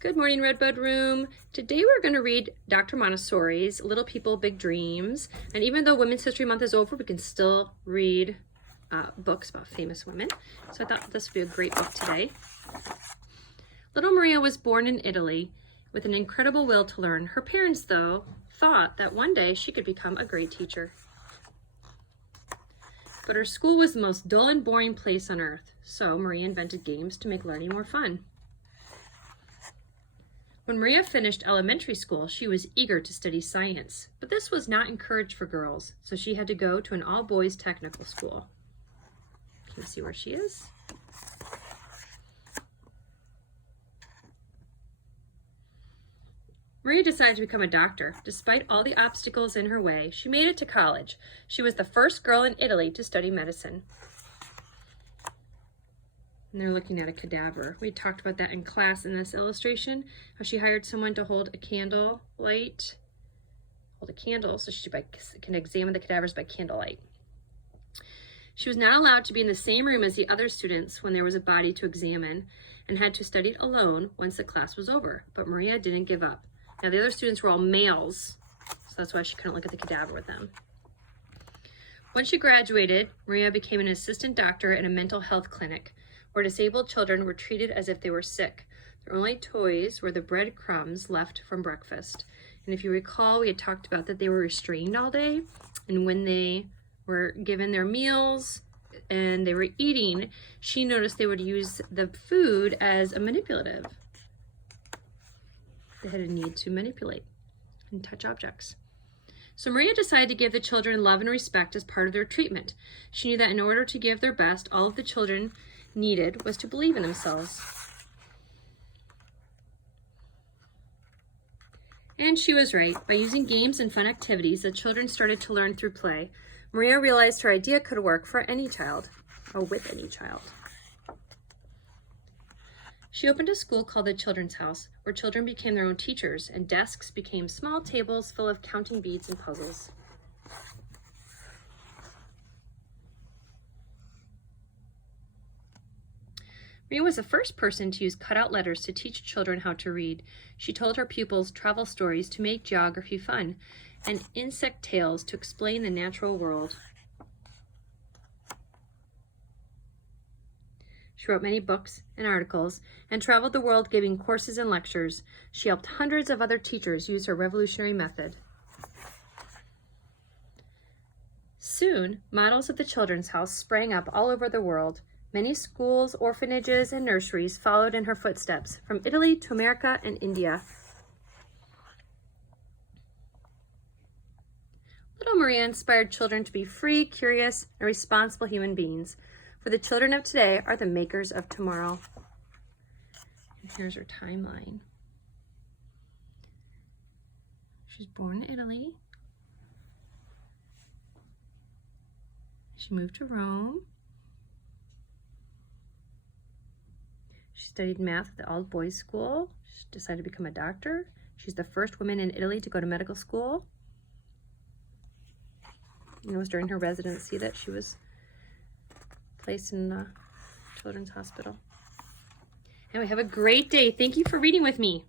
Good morning, Redbud Room. Today we're going to read Dr. Montessori's Little People, Big Dreams. And even though Women's History Month is over, we can still read books about famous women. So I thought this would be a great book today. Little Maria was born in Italy with an incredible will to learn. Her parents, though, thought that one day she could become a great teacher. But her school was the most dull and boring place on earth, so Maria invented games to make learning more fun. When Maria finished elementary school, she was eager to study science, but this was not encouraged for girls, so she had to go to an all-boys technical school. Can you see where she is? Maria decided to become a doctor. Despite all the obstacles in her way, she made it to college. She was the first girl in Italy to study medicine. And they're looking at a cadaver. We talked about that in class in this illustration, how she hired someone to hold a candle so she can examine the cadavers by candlelight. She was not allowed to be in the same room as the other students when there was a body to examine and had to study it alone once the class was over. But Maria didn't give up. Now the other students were all males, so that's why she couldn't look at the cadaver with them. Once she graduated, Maria became an assistant doctor at a mental health clinic, where disabled children were treated as if they were sick. Their only toys were the breadcrumbs left from breakfast. And if you recall, we had talked about that they were restrained all day, and when they were given their meals and they were eating, she noticed they would use the food as a manipulative. They had a need to manipulate and touch objects. So Maria decided to give the children love and respect as part of their treatment. She knew that in order to give their best, all of the children needed was to believe in themselves. And she was right. By using games and fun activities, the children started to learn through play. Maria realized her idea could work for any child, or with any child. She opened a school called the Children's House, where children became their own teachers, and desks became small tables full of counting beads and puzzles. Maria was the first person to use cutout letters to teach children how to read. She told her pupils travel stories to make geography fun, and insect tales to explain the natural world. She wrote many books and articles and traveled the world giving courses and lectures. She helped hundreds of other teachers use her revolutionary method. Soon, models of the Children's House sprang up all over the world. Many schools, orphanages, and nurseries followed in her footsteps, from Italy to America and India. Little Maria inspired children to be free, curious, and responsible human beings. For the children of today are the makers of tomorrow. And here's her timeline. She's born in Italy. She moved to Rome. She studied math at the all-boys school. She decided to become a doctor. She's the first woman in Italy to go to medical school. And it was during her residency that she was placed in the children's hospital. Anyway, have a great day. Thank you for reading with me.